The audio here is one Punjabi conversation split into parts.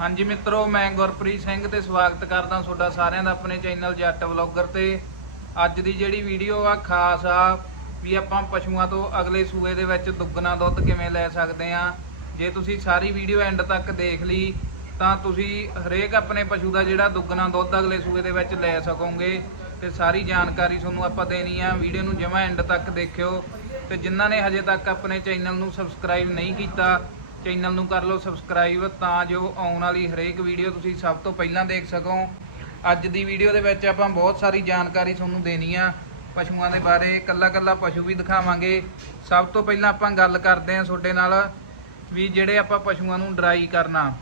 ਹਾਂਜੀ ਮਿੱਤਰੋ, ਮੈਂ ਗੁਰਪ੍ਰੀਤ ਸਿੰਘ ਤੇ ਸਵਾਗਤ ਕਰਦਾ ਤੁਹਾਡਾ ਸਾਰਿਆਂ ਦਾ ਆਪਣੇ ਚੈਨਲ ਜੱਟ ਵਲੌਗਰ ਤੇ। ਅੱਜ ਦੀ ਜਿਹੜੀ ਵੀਡੀਓ ਆ, ਖਾਸ ਆ, ਵੀ ਆਪਾਂ ਪਸ਼ੂਆਂ ਤੋਂ ਅਗਲੇ ਸੂਏ ਦੇ ਵਿੱਚ ਦੁੱਗਣਾ ਦੁੱਧ ਕਿਵੇਂ ਲੈ ਸਕਦੇ ਆ ਜੇ ਤੁਸੀਂ ਸਾਰੀ ਵੀਡੀਓ ਐਂਡ ਤੱਕ ਦੇਖ ਲਈ, ਤਾਂ ਤੁਸੀਂ ਹਰੇਕ ਆਪਣੇ ਪਸ਼ੂ ਦਾ ਜਿਹੜਾ ਦੁੱਗਣਾ ਦੁੱਧ ਅਗਲੇ ਸੂਏ ਦੇ ਵਿੱਚ ਲੈ ਸਕੋਗੇ। ਤੇ ਸਾਰੀ ਜਾਣਕਾਰੀ ਤੁਹਾਨੂੰ ਆਪਾਂ ਦੇਣੀ ਆ। ਵੀਡੀਓ ਨੂੰ ਜਮਾ ਐਂਡ ਤੱਕ ਦੇਖਿਓ। ਤੇ ਜਿਨ੍ਹਾਂ ਨੇ ਹਜੇ ਤੱਕ ਆਪਣੇ ਚੈਨਲ ਨੂੰ ਸਬਸਕ੍ਰਾਈਬ ਨਹੀਂ ਕੀਤਾ ਚੈਨਲ ਨੂੰ ਕਰ ਲਓ ਸਬਸਕ੍ਰਾਈਬ, ਤਾਂ ਜੋ ਆਉਣ ਵਾਲੀ ਹਰੇਕ ਵੀਡੀਓ ਤੁਸੀਂ ਸਭ ਤੋਂ ਪਹਿਲਾਂ ਦੇਖ ਸਕੋ। ਅੱਜ ਦੀ ਵੀਡੀਓ ਦੇ ਵਿੱਚ ਆਪਾਂ ਬਹੁਤ ਸਾਰੀ ਜਾਣਕਾਰੀ ਤੁਹਾਨੂੰ ਦੇਣੀ ਆ। ਪਸ਼ੂਆਂ ਦੇ ਬਾਰੇ ਕੱਲਾ ਕੱਲਾ ਪਸ਼ੂ ਵੀ ਦਿਖਾਵਾਂਗੇ। ਸਭ ਤੋਂ ਪਹਿਲਾਂ ਆਪਾਂ ਗੱਲ ਕਰਦੇ ਹਾਂ ਤੁਹਾਡੇ ਨਾਲ ਵੀ ਜਿਹੜੇ ਆਪਾਂ ਪਸ਼ੂਆਂ ਨੂੰ ਡਰਾਈ ਕਰਨਾ।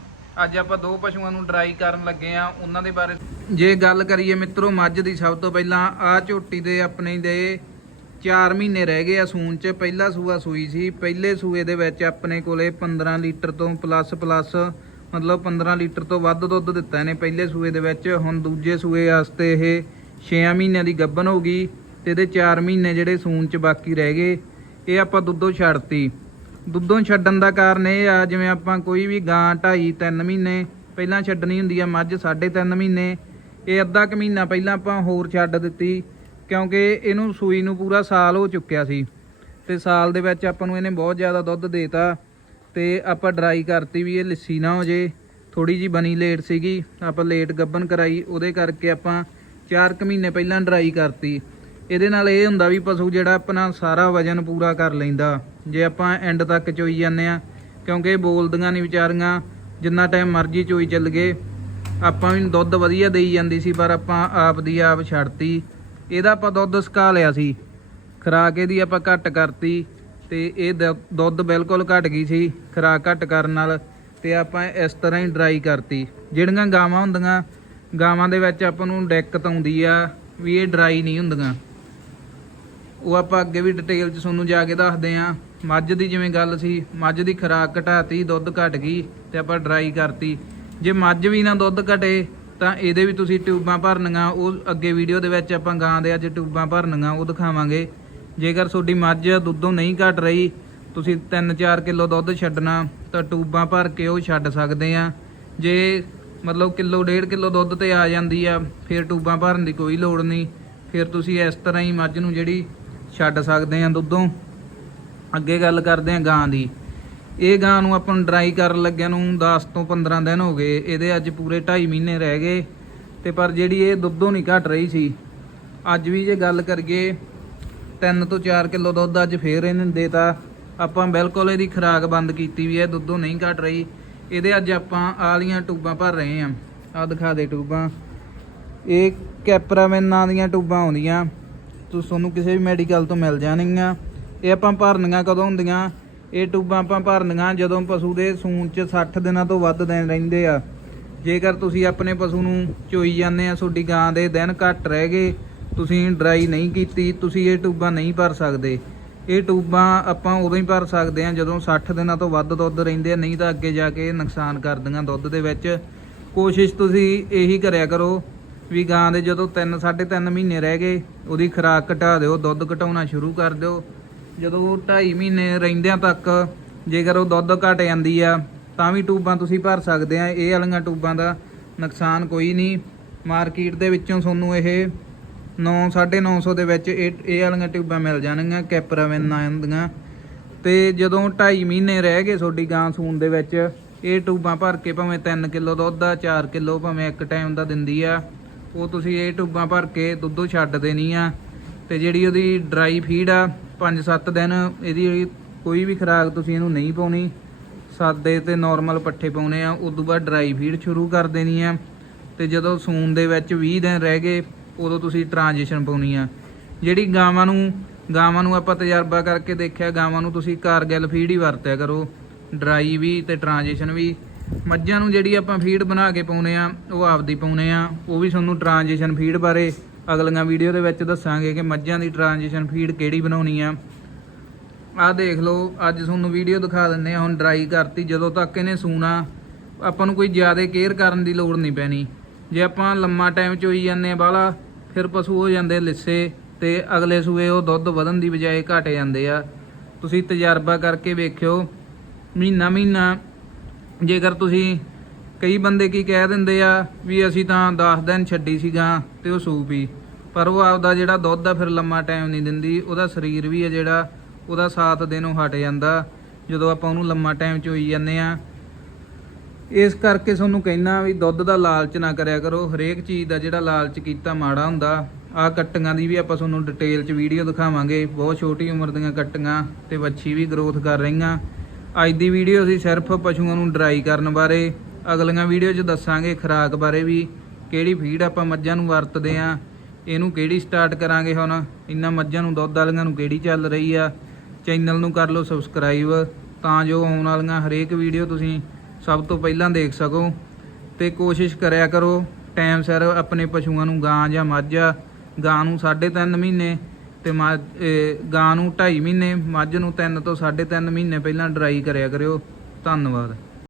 ਅੱਜ ਆਪਾਂ ਦੋ ਪਸ਼ੂਆਂ ਨੂੰ ਡਰਾਈ ਕਰਨ ਲੱਗੇ ਆ ਉਹਨਾਂ ਦੇ ਬਾਰੇ। ਜੇ ਗੱਲ ਕਰੀਏ ਮਿੱਤਰੋ, ਮੱਝ ਦੀ ਸਭ ਤੋਂ ਪਹਿਲਾਂ ਆ ਝੋਟੀ ਦੇ ਆਪਣੇ ਦੇ 4 ਮਹੀਨੇ ਰਹਿ ਗਏ ਆ ਸੂਨ ਚ, ਪਹਿਲਾ ਸੂਆ ਸੂਈ ਸੀ, ਪਹਿਲੇ ਸੂਏ ਦੇ ਵਿੱਚ ਆਪਣੇ ਕੋਲੇ 15 ਲੀਟਰ ਤੋਂ ਪਲੱਸ ਪਲੱਸ ਮਤਲਬ 15 ਲੀਟਰ ਤੋਂ ਵੱਧ ਦੁੱਧ ਦਿੱਤਾ ਨੇ ਪਹਿਲੇ ਸੂਏ ਦੇ ਵਿੱਚ, ਹੁਣ ਦੂਜੇ ਸੂਏ ਵਾਸਤੇ ਇਹ 6 ਮਹੀਨਿਆਂ ਦੀ ਗੱਭਣ ਹੋ ਗਈ ਤੇ ਇਹਦੇ 4 ਮਹੀਨੇ ਜਿਹੜੇ ਸੂਨ ਚ ਬਾਕੀ ਰਹਿ ਗਏ, ਇਹ ਆਪਾਂ ਦੁੱਧੋਂ ਛੱਡਤੀ। ਦੁੱਧੋਂ ਛੱਡਣ ਦਾ ਕਾਰਨ ਇਹ ਆ, ਜਿਵੇਂ ਆਪਾਂ ਕੋਈ ਵੀ ਗਾਂ 2.5 3 ਮਹੀਨੇ, ਪਹਿਲਾਂ ਛੱਡਣੀ ਹੁੰਦੀ ਆ ਮੱਝ 3.5 ਮਹੀਨੇ, ਇਹ ਅੱਧਾ ਕੁ ਮਹੀਨਾ ਪਹਿਲਾਂ ਆਪਾਂ ਹੋਰ ਛੱਡ ਦਿੱਤੀ ਕਿਉਂਕਿ ਇਹਨੂੰ ਸੂਈ ਨੂੰ ਪੂਰਾ ਸਾਲ ਹੋ ਚੁੱਕਿਆ ਸੀ ਤੇ ਸਾਲ ਦੇ ਵਿੱਚ ਆਪਾਂ ਨੂੰ ਇਹਨੇ ਬਹੁਤ ਜ਼ਿਆਦਾ ਦੁੱਧ ਦੇਤਾ ਤੇ ਆਪਾਂ ਡਰਾਈ ਕਰਤੀ ਵੀ ਇਹ ਲੱਸੀ ਨਾ ਹੋ ਜੇ। ਥੋੜੀ ਜੀ ਬਣੀ ਲੇਟ ਸੀਗੀ, ਆਪਾਂ ਲੇਟ ਗੱਬਨ ਕਰਾਈ, ਉਹਦੇ ਕਰਕੇ ਆਪਾਂ 4 ਕੁ ਮਹੀਨੇ ਪਹਿਲਾਂ ਡਰਾਈ ਕਰਤੀ। ਇਹਦੇ ਨਾਲ ਇਹ ਹੁੰਦਾ ਵੀ ਪਸ਼ੂ ਜਿਹੜਾ ਆਪਣਾ ਸਾਰਾ ਵਜਨ ਪੂਰਾ ਕਰ ਲੈਂਦਾ। ਜੇ ਆਪਾਂ ਐਂਡ ਤੱਕ ਚੋਈ ਜਾਂਦੇ ਆ ਕਿਉਂਕਿ ਬੋਲਦੀਆਂ ਨਹੀਂ ਵਿਚਾਰੀਆਂ, ਜਿੰਨਾ ਟਾਈਮ ਮਰਜ਼ੀ ਚੋਈ ਚੱਲ ਗਏ। ਆਪਾਂ ਵੀ ਦੁੱਧ ਵਧੀਆ ਦੇਈ ਜਾਂਦੀ ਸੀ, ਪਰ ਆਪਾਂ ਆਪ ਦੀ ਆਪ ਛੱਡਤੀ। ਇਹਦਾ ਆਪਾਂ ਦੁੱਧ ਸਕਾ ਲਿਆ ਸੀ। ਖਰਾਕ ਇਹਦੀ ਆਪਾਂ ਘੱਟ ਕਰਤੀ ਤੇ ਇਹ ਦੁੱਧ ਬਿਲਕੁਲ ਘਟ ਗਈ ਸੀ। ਖਰਾਕ ਘੱਟ ਕਰਨ ਨਾਲ ਤੇ ਆਪਾਂ ਇਸ ਤਰ੍ਹਾਂ ਹੀ ਡਰਾਈ ਕਰਤੀ। ਜਿਹੜੀਆਂ ਗਾਵਾਂ ਹੁੰਦੀਆਂ, ਗਾਵਾਂ ਦੇ ਵਿੱਚ ਆਪਾਂ ਨੂੰ ਦਿੱਕਤ ਆਉਂਦੀ ਆ ਵੀ ਇਹ ਡਰਾਈ ਨਹੀਂ ਹੁੰਦੀਆਂ। ਉਹ ਆਪਾਂ ਅੱਗੇ ਵੀ ਡਿਟੇਲ 'ਚ ਤੁਹਾਨੂੰ ਜਾ ਕੇ ਦੱਸਦੇ ਆਂ। ਮੱਝ ਦੀ ਜਿਵੇਂ ਗੱਲ ਸੀ, ਮੱਝ ਦੀ ਖਰਾਕ ਘਟਾਤੀ, ਦੁੱਧ ਘਟ ਗਈ ਤੇ ਆਪਾਂ ਡਰਾਈ ਕਰਤੀ। ਜੇ ਮੱਝ ਵੀ ਨਾ ਦੁੱਧ ਘਟੇ ਤਾਂ ਇਹਦੇ ਵੀ ਤੁਸੀਂ ਟਿਊਬਾਂ ਭਰਨੀਆਂ, ਉਹ ਅੱਗੇ ਵੀਡੀਓ ਦੇ ਵਿੱਚ ਆਪਾਂ ਗਾਂ ਦੇ ਅੱਜ ਟਿਊਬਾਂ ਭਰਨੀਆਂ, ਉਹ ਦਿਖਾਵਾਂਗੇ। ਜੇਕਰ ਤੁਹਾਡੀ ਮੱਝ ਦੁੱਧੋਂ ਨਹੀਂ ਘਟ ਰਹੀ, ਤੁਸੀਂ 3-4 ਕਿਲੋ ਦੁੱਧ ਛੱਡਣਾ, ਤਾਂ ਟਿਊਬਾਂ ਭਰ ਕੇ ਉਹ ਛੱਡ ਸਕਦੇ ਆ। ਜੇ ਮਤਲਬ ਕਿਲੋ, ਡੇਢ ਕਿਲੋ ਦੁੱਧ ਤੇ ਆ ਜਾਂਦੀ ਆ, ਫਿਰ ਟਿਊਬਾਂ ਭਰਨ ਦੀ ਕੋਈ ਲੋੜ ਨਹੀਂ। ਫਿਰ ਤੁਸੀਂ ਇਸ ਤਰ੍ਹਾਂ ਹੀ ਮੱਝ ਨੂੰ ਜਿਹੜੀ ਛੱਡ ਸਕਦੇ ਆ ਦੁੱਧੋਂ। ਅੱਗੇ ਗੱਲ ਕਰਦੇ ਆ ਗਾਂ ਦੀ। ਇਹ ਗਾਂ ਨੂੰ ਆਪਾਂ ਡਰਾਈ ਕਰਨ ਲੱਗਿਆਂ ਨੂੰ 10 ਤੋਂ 15 ਦਿਨ ਹੋ ਗਏ। ਇਹਦੇ ਅੱਜ ਪੂਰੇ 2.5 ਮਹੀਨੇ ਰਹਿ ਗਏ। ਤੇ ਪਰ ਜਿਹੜੀ ਇਹ ਦੁੱਧੋਂ ਨਹੀਂ ਘਟ ਰਹੀ ਸੀ, ਅੱਜ ਵੀ ਜੇ ਗੱਲ ਕਰੀਏ 3 ਤੋਂ 4 ਕਿਲੋ ਦੁੱਧ ਅੱਜ ਫੇਰ ਇਹਨੇ ਦੇਤਾ। ਆਪਾਂ ਬਿਲਕੁਲ ਇਹਦੀ ਖੁਰਾਕ ਬੰਦ ਕੀਤੀ ਵੀ ਹੈ ਦੁੱਧੋਂ ਨਹੀਂ ਘਟ ਰਹੀ। ਇਹਦੇ ਅੱਜ ਆਪਾਂ ਆਲੀਆਂ ਟੂਬਾਂ ਭਰ ਰਹੇ ਆਂ ਆ ਦਿਖਾ ਦੇ ਟੂਬਾਂ। ਇਹ ਕੈਪਰਾਵਿਨ ਨਾਂ ਦੀਆਂ ਟੂਬਾਂ ਆਉਂਦੀਆਂ। ਤੁਸੀਂ ਤੁਹਾਨੂੰ ਕਿਸੇ ਵੀ ਮੈਡੀਕਲ ਤੋਂ ਮਿਲ ਜਾਣਗੀਆਂ। ਇਹ ਆਪਾਂ ਭਰਨੀਆਂ ਕਦੋਂ ਹੁੰਦੀਆਂ? ਇਹ ਟੂਬਾਂ ਆਪਾਂ ਭਰਨੀਆਂ, ਜਦੋਂ ਪਸ਼ੂ ਦੇ ਸੂਣ 'ਚ 60 ਦਿਨਾਂ ਤੋਂ ਵੱਧ ਦਿਨ ਰਹਿੰਦੇ ਆ। ਜੇਕਰ ਤੁਸੀਂ ਆਪਣੇ ਪਸ਼ੂ ਨੂੰ ਚੋਈ ਜਾਂਦੇ ਆ, ਤੁਹਾਡੀ ਗਾਂ ਦੇ ਦਿਨ ਘੱਟ ਰਹਿ ਗਏ, ਤੁਸੀਂ ਡਰਾਈ ਨਹੀਂ ਕੀਤੀ, ਤੁਸੀਂ ਇਹ ਟੂਬਾਂ ਨਹੀਂ ਭਰ ਸਕਦੇ। ਇਹ ਟੂਬਾਂ ਆਪਾਂ ਉਦੋਂ ਹੀ ਭਰ ਸਕਦੇ ਆ, ਜਦੋਂ 60 ਦਿਨਾਂ ਤੋਂ ਵੱਧ ਦੁੱਧ ਰਹਿੰਦੇ ਆ, ਨਹੀਂ ਤਾਂ ਅੱਗੇ ਜਾ ਕੇ ਇਹ ਨੁਕਸਾਨ ਕਰਦੀਆਂ ਦੁੱਧ ਦੇ ਵਿੱਚ। ਕੋਸ਼ਿਸ਼ ਤੁਸੀਂ ਇਹੀ ਕਰਿਆ ਕਰੋ ਵੀ ਗਾਂ ਦੇ ਜਦੋਂ 3 3.5 ਮਹੀਨੇ ਰਹਿ ਗਏ, ਉਹਦੀ ਖੁਰਾਕ ਘਟਾ ਦਿਓ, ਦੁੱਧ ਘਟਾਉਣਾ ਸ਼ੁਰੂ ਕਰ ਦਿਓ। ਜਦੋਂ 2.5 ਮਹੀਨੇ ਰਹਿੰਦਿਆਂ ਤੱਕ ਜੇਕਰ ਉਹ ਦੁੱਧ ਘਟ ਜਾਂਦੀ ਆ, ਤਾਂ ਵੀ ਟੂਬਾਂ ਤੁਸੀਂ ਭਰ ਸਕਦੇ ਆ। ਇਹ ਵਾਲੀਆਂ ਟੂਬਾਂ ਦਾ ਨੁਕਸਾਨ ਕੋਈ ਨਹੀਂ। ਮਾਰਕੀਟ ਦੇ ਵਿੱਚੋਂ ਤੁਹਾਨੂੰ ਇਹ 9 950 ਦੇ ਵਿੱਚ ਇਹ ਇਹ ਵਾਲੀਆਂ ਟਿਊਬਾਂ ਮਿਲ ਜਾਣਗੀਆਂ ਕੈਪਰਾਵਿਨ ਨਾਂ ਦੀਆਂ ਤੇ ਜਦੋਂ 2.5 ਮਹੀਨੇ ਰਹਿ ਗਏ ਤੁਹਾਡੀ ਗਾਂ ਸੂਣ ਦੇ ਵਿੱਚ, ਇਹ ਟਿਊਬਾਂ ਭਰ ਕੇ ਭਾਵੇਂ 3 ਕਿਲੋ ਦੁੱਧ ਦਾ 4 ਕਿਲੋ ਭਾਵੇਂ ਇੱਕ ਟਾਈਮ ਦਾ ਦਿੰਦੀ ਆ, ਉਹ ਤੁਸੀਂ ਇਹ ਟਿਊਬਾਂ ਭਰ ਕੇ ਦੁੱਧੋਂ ਛੱਡ ਦੇਣੀ ਆ। ਤੇ ਜਿਹੜੀ ਉਹਦੀ ਡਰਾਈ ਫੀਡ ਆ 5-7 ਦਿਨ ਇਹਦੀ ਕੋਈ ਵੀ ਖੁਰਾਕ ਤੁਸੀਂ ਇਹਨੂੰ ਨਹੀਂ ਪਾਉਣੀ ਸਾਦੇ ਤੇ ਨਾਰਮਲ ਪੱਠੇ ਪਾਉਣੇ ਆ ਉਸ ਤੋਂ ਬਾਅਦ ਡਰਾਈ ਫੀਡ ਸ਼ੁਰੂ ਕਰ ਦੇਣੀ ਆ ਤੇ ਜਦੋਂ ਸੂਣ ਦੇ ਵਿੱਚ 20 ਦਿਨ ਰਹਿ ਗਏ, ਉਦੋਂ ਤੁਸੀਂ ਟ੍ਰਾਂਜੀਸ਼ਨ ਪਾਉਣੀ ਆ। ਜਿਹੜੀ ਗਾਵਾਂ ਨੂੰ ਗਾਵਾਂ ਨੂੰ ਆਪਾਂ ਤਜਰਬਾ ਕਰਕੇ ਦੇਖਿਆ, ਗਾਵਾਂ ਨੂੰ ਤੁਸੀਂ ਕਾਰਗਿਲ ਫੀਡ ਹੀ ਵਰਤਿਆ ਕਰੋ। ਡਰਾਈ ਵੀ ਤੇ ਟ੍ਰਾਂਜੀਸ਼ਨ ਵੀ। ਮੱਝਾਂ ਨੂੰ ਜਿਹੜੀ ਆਪਾਂ ਫੀਡ ਬਣਾ ਕੇ ਪਾਉਨੇ ਆ, ਉਹ ਆਪਦੀ ਪਾਉਨੇ ਆ, ਉਹ ਵੀ ਤੁਹਾਨੂੰ ਟ੍ਰਾਂਜੀਸ਼ਨ ਫੀਡ ਬਾਰੇ ਅਗਲੀਆਂ ਵੀਡੀਓ ਦੇ ਵਿੱਚ ਦੱਸਾਂਗੇ ਕਿ ਮੱਝਾਂ ਦੀ ਟ੍ਰਾਂਜੀਸ਼ਨ ਫੀਡ ਕਿਹੜੀ ਬਣਾਉਣੀ ਆ। ਆਹ ਦੇਖ ਲਓ, ਅੱਜ ਤੁਹਾਨੂੰ ਵੀਡੀਓ ਦਿਖਾ ਦਿੰਨੇ ਆ ਹੁਣ ਡਰਾਈ ਕਰਤੀ, ਜਦੋਂ ਤੱਕ ਇਹਨੇ ਸੂਣਾ, ਆਪਾਂ ਨੂੰ ਕੋਈ ਜ਼ਿਆਦਾ ਕੇਅਰ ਕਰਨ ਦੀ ਲੋੜ ਨਹੀਂ ਪੈਣੀ। ਜੇ ਆਪਾਂ ਲੰਮਾ ਟਾਈਮ ਚੋਈ ਜਾਂਦੇ ਆ ਬਾਹਲਾ, ਫਿਰ ਪਸ਼ੂ ਹੋ ਜਾਂਦੇ ਲਿੱਸੇ ਤੇ ਅਗਲੇ ਸੂਏ ਉਹ ਦੁੱਧ ਵਧਣ ਦੀ ਬਜਾਏ ਘਟ ਜਾਂਦੇ ਆ। ਤੁਸੀਂ ਤਜਰਬਾ ਕਰਕੇ ਵੇਖਿਓ, ਮਹੀਨਾ ਮਹੀਨਾ, ਜੇਕਰ ਤੁਸੀਂ ਕਈ ਬੰਦੇ ਕੀ ਕਹਿ ਦਿੰਦੇ ਆ ਵੀ ਅਸੀਂ ਤਾਂ 10 ਦਿਨ ਛੱਡੀ ਸੀਗਾ ਤੇ ਉਹ ਸੂ ਪੀ ਪਰ ਉਹ ਆਪਦਾ ਜਿਹੜਾ ਦੁੱਧ ਆ ਫਿਰ ਲੰਮਾ ਟਾਈਮ ਨਹੀਂ ਦਿੰਦੀ, ਉਹਦਾ ਸਰੀਰ ਵੀ ਆ ਜਿਹੜਾ, ਉਹਦਾ ਸਾਥ ਦੇਣੋਂ ਹਟ ਜਾਂਦਾ। ਜਦੋਂ ਆਪਾਂ ਉਹਨੂੰ ਲੰਮਾ ਟਾਈਮ ਚੋਈ ਜਾਂਦੇ ਆ, ਇਸ ਕਰਕੇ ਤੁਹਾਨੂੰ ਕਹਿਣਾ ਵੀ ਦੁੱਧ ਦਾ ਲਾਲਚ ਨਾ ਕਰਿਆ ਕਰੋ। ਹਰੇਕ ਚੀਜ਼ ਦਾ ਜਿਹੜਾ ਲਾਲਚ ਕੀਤਾ ਮਾੜਾ ਹੁੰਦਾ ਆ ਕੱਟੀਆਂ ਦੀ ਵੀ ਆਪਾਂ ਤੁਹਾਨੂੰ ਡਿਟੇਲ 'ਚ ਵੀਡੀਓ ਦਿਖਾਵਾਂਗੇ। ਬਹੁਤ ਛੋਟੀ ਉਮਰ ਦੀਆਂ ਕੱਟੀਆਂ ਤੇ ਵੱਛੀ ਵੀ ਗਰੋਥ ਕਰ ਰਹੀਆਂ। ਅੱਜ ਦੀ ਵੀਡੀਓ ਅਸੀਂ ਸਿਰਫ ਪਸ਼ੂਆਂ ਨੂੰ ਡਰਾਈ ਕਰਨ ਬਾਰੇ, ਅਗਲੀਆਂ ਵੀਡੀਓ 'ਚ ਦੱਸਾਂਗੇ ਖੁਰਾਕ ਬਾਰੇ ਵੀ, ਕਿਹੜੀ ਫੀਡ ਆਪਾਂ ਮੱਝਾਂ ਨੂੰ ਵਰਤਦੇ ਆ ਇਹਨੂੰ ਕਿਹੜੀ ਸਟਾਰਟ ਕਰਾਂਗੇ ਹੁਣ? ਇਹਨਾਂ ਮੱਝਾਂ ਨੂੰ ਦੁੱਧ ਵਾਲੀਆਂ ਨੂੰ ਕਿਹੜੀ ਚੱਲ ਰਹੀ ਆ? ਚੈਨਲ ਨੂੰ ਕਰ ਲਓ ਸਬਸਕ੍ਰਾਈਬ ਤਾਂ ਜੋ ਆਉਣ ਵਾਲੀਆਂ ਹਰੇਕ ਵੀਡੀਓ ਤੁਸੀਂ ਸਭ ਤੋਂ ਪਹਿਲਾਂ ਦੇਖ ਸਕੋ। ਤੇ ਕੋਸ਼ਿਸ਼ ਕਰਿਆ ਕਰੋ ਟਾਈਮ ਸਿਰ ਆਪਣੇ ਪਸ਼ੂਆਂ ਨੂੰ ਗਾਂ ਜਾਂ ਮੱਝ ਆ, ਗਾਂ ਨੂੰ 3.5 ਮਹੀਨੇ ਤੇ ਮੱਝ ਗਾਂ ਨੂੰ 2.5 ਮਹੀਨੇ ਮੱਝ ਨੂੰ 3 ਤੋਂ 3.5 ਮਹੀਨੇ ਪਹਿਲਾਂ ਡਰਾਈ ਕਰਿਆ ਕਰਿਓ। ਧੰਨਵਾਦ।